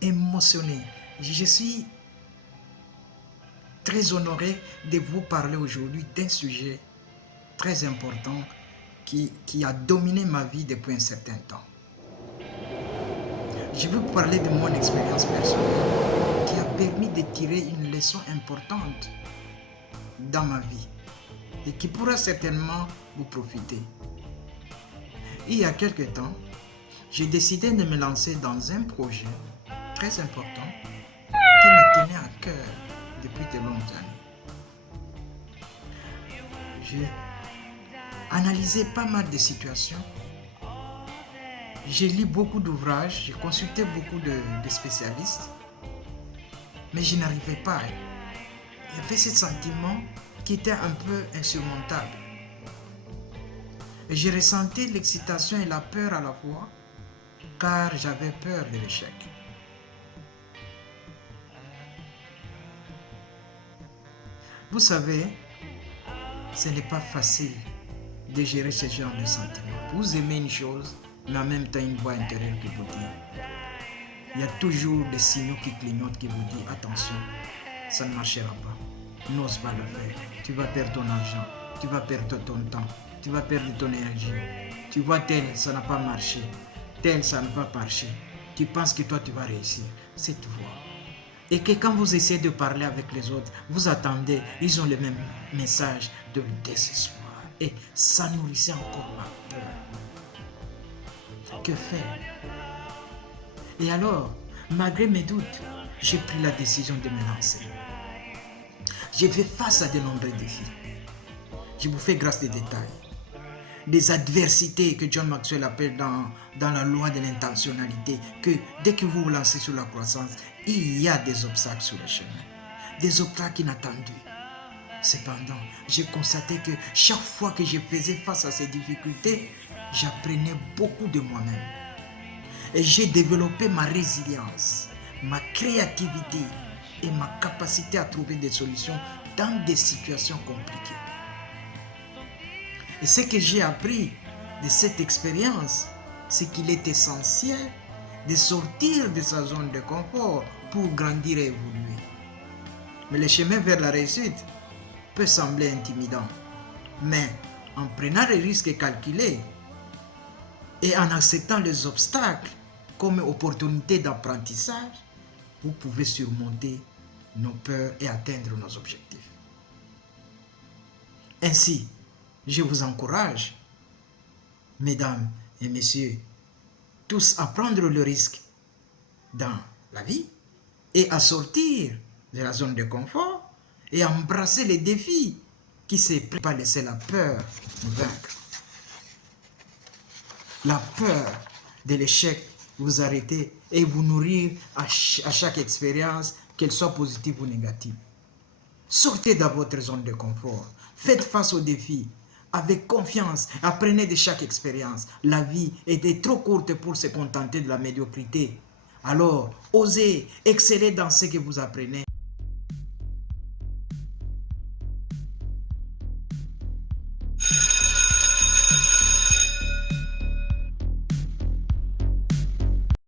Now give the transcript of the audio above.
Émotionné. Je suis très honoré de vous parler aujourd'hui d'un sujet très important qui a dominé ma vie depuis un certain temps. Je vais vous parler de mon expérience personnelle qui a permis de tirer une leçon importante dans ma vie et qui pourra certainement vous profiter. Il y a quelque temps, j'ai décidé de me lancer dans un projet très important qui me tenait à cœur depuis de longues années. J'ai analysé pas mal de situations. J'ai lu beaucoup d'ouvrages, j'ai consulté beaucoup de spécialistes, mais je n'arrivais pas. Il y avait ce sentiment qui était un peu insurmontable. Et j'ai ressenti l'excitation et la peur à la fois, car j'avais peur de l'échec. Vous savez, ce n'est pas facile de gérer ce genre de sentiments. Vous aimez une chose, mais en même temps une voix intérieure qui vous dit. Il y a toujours des signaux qui clignotent qui vous disent attention, ça ne marchera pas. N'ose pas le faire. Tu vas perdre ton argent, tu vas perdre ton temps, tu vas perdre ton énergie. Tu vois tel, ça n'a pas marché. Tel, ça n'a pas marché. Tu penses que toi tu vas réussir. Cette voix. Et que quand vous essayez de parler avec les autres, vous attendez, ils ont le même message de désespoir. Et ça nourrissait encore ma peur. Que faire? Et alors, malgré mes doutes, j'ai pris la décision de me lancer. J'ai fait face à de nombreux défis. Je vous fais grâce des détails. Des adversités que John Maxwell appelle dans la loi de l'intentionnalité, que dès que vous vous lancez sur la croissance, il y a des obstacles sur le chemin, des obstacles inattendus. Cependant, j'ai constaté que chaque fois que je faisais face à ces difficultés, j'apprenais beaucoup de moi-même. Et j'ai développé ma résilience, ma créativité et ma capacité à trouver des solutions dans des situations compliquées. Et ce que j'ai appris de cette expérience, c'est qu'il est essentiel de sortir de sa zone de confort pour grandir et évoluer. Mais le chemin vers la réussite peut sembler intimidant. Mais en prenant les risques calculés et en acceptant les obstacles comme opportunité d'apprentissage, vous pouvez surmonter nos peurs et atteindre nos objectifs. Ainsi, je vous encourage, mesdames et messieurs, tous à prendre le risque dans la vie et à sortir de la zone de confort et à embrasser les défis qui ne se pas laisser la peur nous vaincre. La peur de l'échec vous arrêter et vous nourrir à chaque expérience, qu'elle soit positive ou négative. Sortez de votre zone de confort, faites face aux défis avec confiance, apprenez de chaque expérience. La vie était trop courte pour se contenter de la médiocrité. Alors, osez, excellez dans ce que vous apprenez.